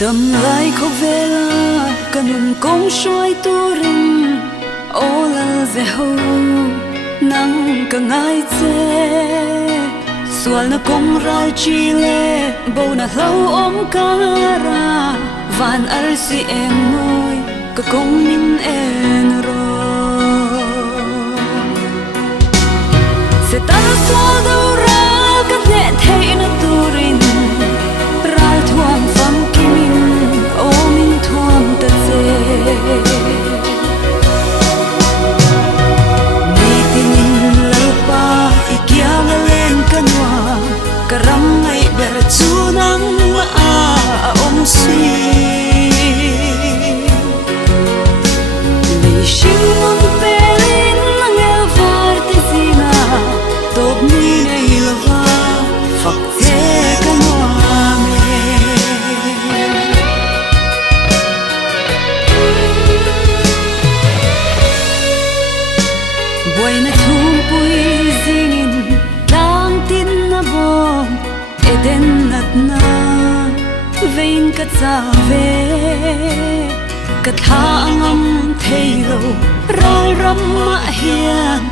đầm lại khóc về la cần công soi tu rin ô la dễ hâu nắng càng ai chê xuân nó công ra chi lệ bầu na lâu ôm cả ra van ar si em môi cả công min en rồi sẽ ta xóa đâu ra các lệ thấy nó tu rin ra thuang phăng kim ô min thuang ta dê karam ngay ber chu nang a om si lei shing mong pelin nang el var te sina top ni nei lova fak te kanwa me boy na thum pui zingin tang tin na bom eden nat na vein ka cha ve ka tha ngam thei lo rai ram ma hian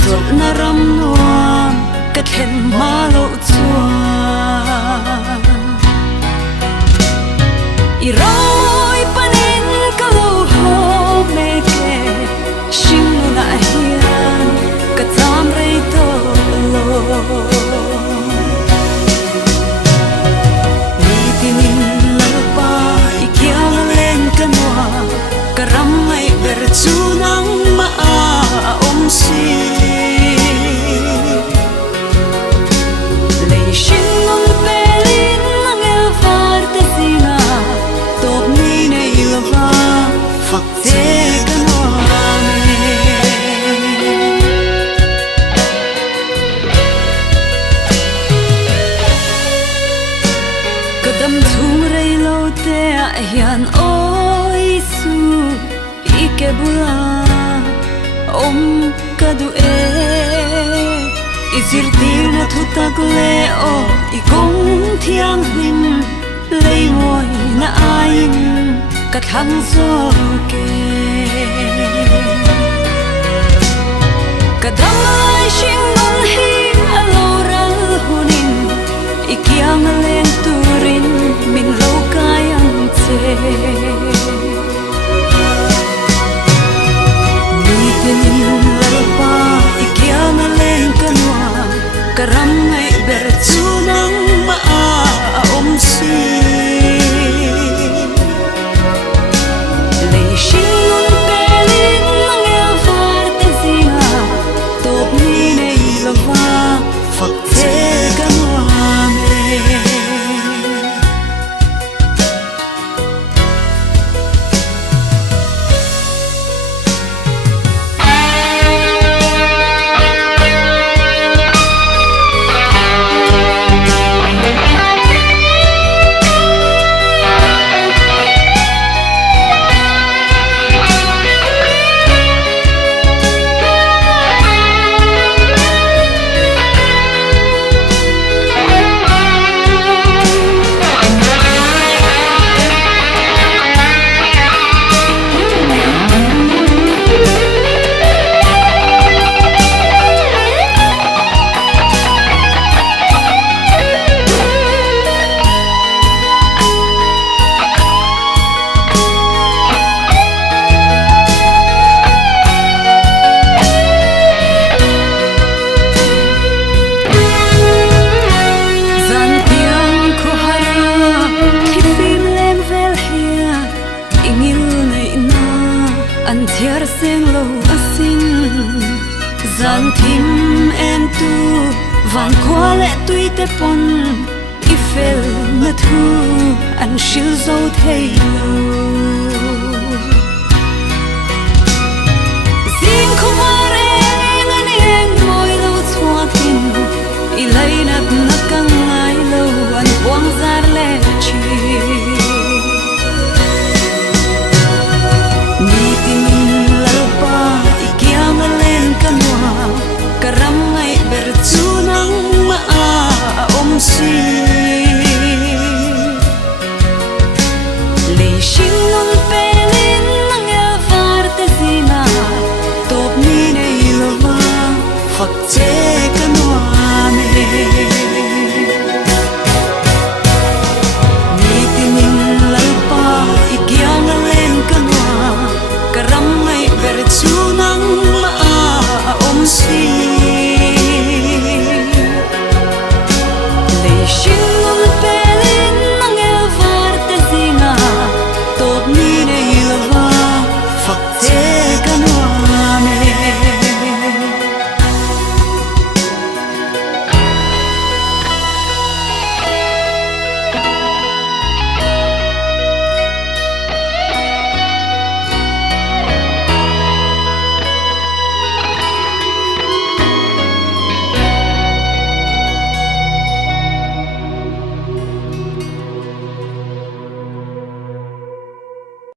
thot na ram nuam ka then ma lo chua i roi panin ka lo ho me ke shin na hian ka cham rei to lo karam ngay ber chu nang ma a om si lei shin mong pelin nang el var te sina top ni nei lova fak te kanwa me kadam thum rei lo te a hian ke bula om kadu izir tir na thutak le o I kong thiang him lei moi na ain ka thang so ke kadai shing mon hi aloral hunin ikyang len turin min lo kayang che karam ngay ber chu nang ma a om si lei shin mong pelin nang el var te zinga top ni nei lova fak te kanwa me thiar seng lo asin zan thim em tu van kwa le tui te pon I fel na thu an shil zo thei lo